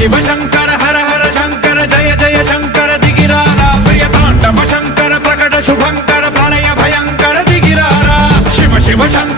शिव शंकर हर हर शंकर जय जय शंकर दिगिरारा प्रिय तांडव शंकर प्रकट शुभंकर प्रलय भयंकर दिगिरारा शिव शिव शंकर